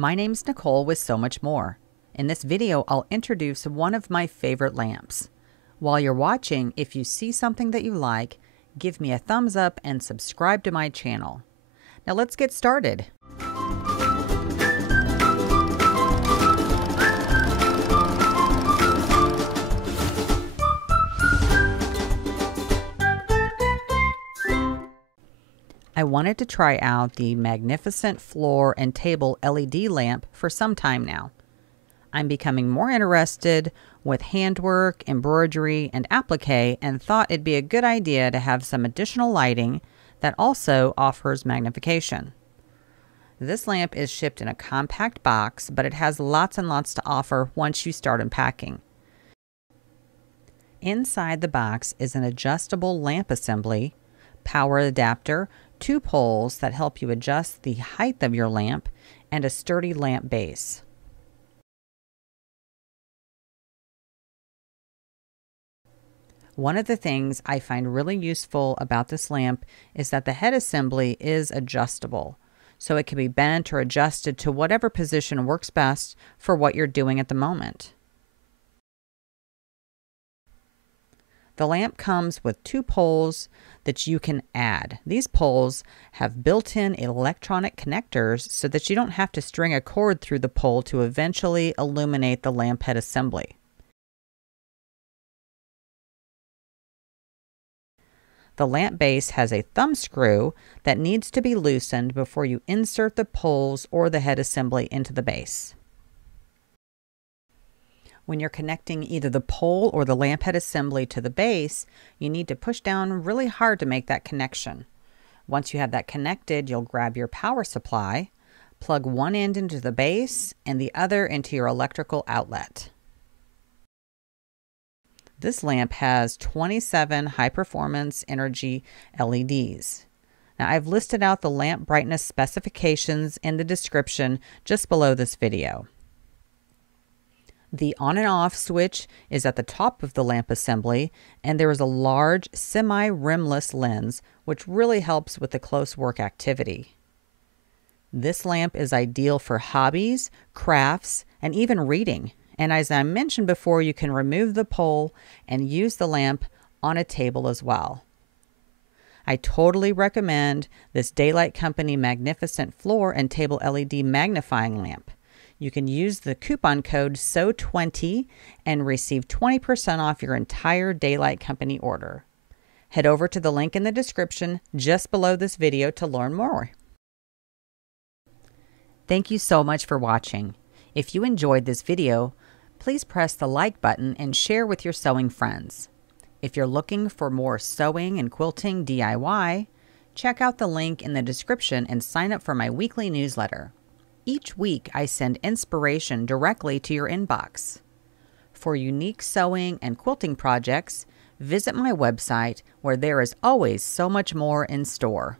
My name's Nicole with So Much More. In this video, I'll introduce one of my favorite lamps. While you're watching, if you see something that you like, give me a thumbs up and subscribe to my channel. Now let's get started. I wanted to try out the Magnificent floor and table LED lamp for some time now. I'm becoming more interested with handwork, embroidery, and applique, and thought it'd be a good idea to have some additional lighting that also offers magnification. This lamp is shipped in a compact box, but it has lots and lots to offer once you start unpacking. Inside the box is an adjustable lamp assembly, power adapter, 2 poles that help you adjust the height of your lamp, and a sturdy lamp base. One of the things I find really useful about this lamp is that the head assembly is adjustable, so it can be bent or adjusted to whatever position works best for what you're doing at the moment. The lamp comes with 2 poles that you can add. These poles have built-in electronic connectors so that you don't have to string a cord through the pole to eventually illuminate the lamp head assembly. The lamp base has a thumb screw that needs to be loosened before you insert the poles or the head assembly into the base. When you're connecting either the pole or the lamp head assembly to the base, you need to push down really hard to make that connection. Once you have that connected, you'll grab your power supply, plug one end into the base and the other into your electrical outlet. This lamp has 27 high-performance energy LEDs. Now, I've listed out the lamp brightness specifications in the description just below this video. The on and off switch is at the top of the lamp assembly, and there is a large semi-rimless lens, which really helps with the close work activity. This lamp is ideal for hobbies, crafts, and even reading. And as I mentioned before, you can remove the pole and use the lamp on a table as well. I totally recommend this Daylight Company Magnificent floor and table LED magnifying lamp. You can use the coupon code SO20 and receive 20% off your entire Daylight Company order. Head over to the link in the description just below this video to learn more. Thank you so much for watching. If you enjoyed this video, please press the like button and share with your sewing friends. If you're looking for more sewing and quilting DIY, check out the link in the description and sign up for my weekly newsletter. Each week, I send inspiration directly to your inbox. For unique sewing and quilting projects, visit my website where there is always so much more in store.